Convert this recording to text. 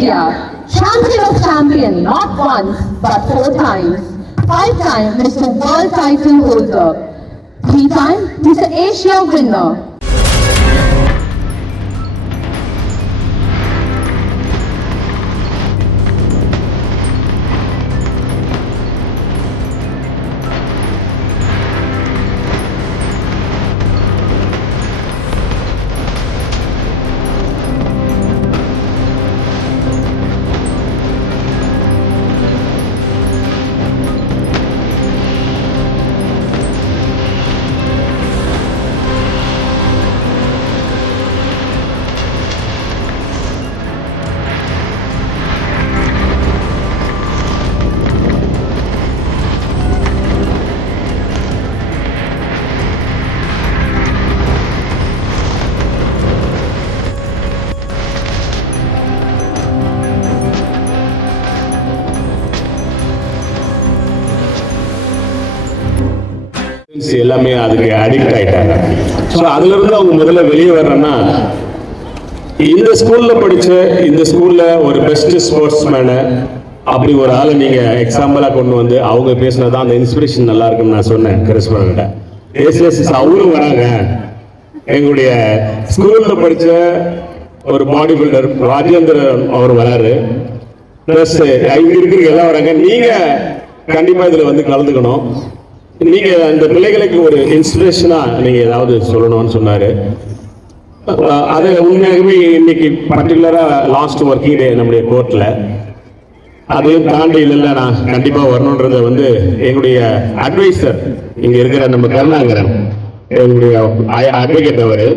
India, champion of champion, not once but 4 times. 5-time Mr. World title holder. 3-time Mr. Asia winner. எல்லாமே அதுக்கு addict ஆயிட்டாங்க. So அதுல இருந்து அவங்க முதல்ல வெளியே வர்றேன்னா, இந்த ஸ்கூல்ல படிச்ச இந்த ஸ்கூல்ல ஒரு பெஸ்ட் ஸ்போர்ட்ஸ் மேனு அப்படி ஒரு ஆளை நீங்க எக்ஸாம்பிளா கொண்டு வந்து அவங்க பேசினதான் அந்த இன்ஸ்பிரேஷன் நல்லா இருக்குன்னு நான் சொன்னேன் கரஸ்பாண்ட். அவரும் வராங்க. எங்களுடைய ஸ்கூல்ல படிச்ச ஒரு பாடி பில்டர் ராஜேந்திரன் அவர் வராரு. பிளஸ் இங்க இருக்கிற எல்லாம் வராங்க. நீங்க கண்டிப்பா இதுல வந்து கலந்துக்கணும். நீங்க அந்த பிள்ளைகளுக்கு ஒரு இன்ஸ்பிரேஷனா நீங்க ஏதாவது சொல்லணும்னு சொன்னாரு. அது உண்மையாகவே இன்னைக்கு பர்டிகுலரா லாஸ்ட் ஒர்க்கிங் டே நம்முடைய கோர்ட்ல அதையும் தாண்டி இல்லை நான் கண்டிப்பா வரணுன்றத வந்து எங்களுடைய அட்வைசர் இங்க இருக்கிற நம்ம கருணாகரன் எங்களுடைய அட்வொகேட் அவரு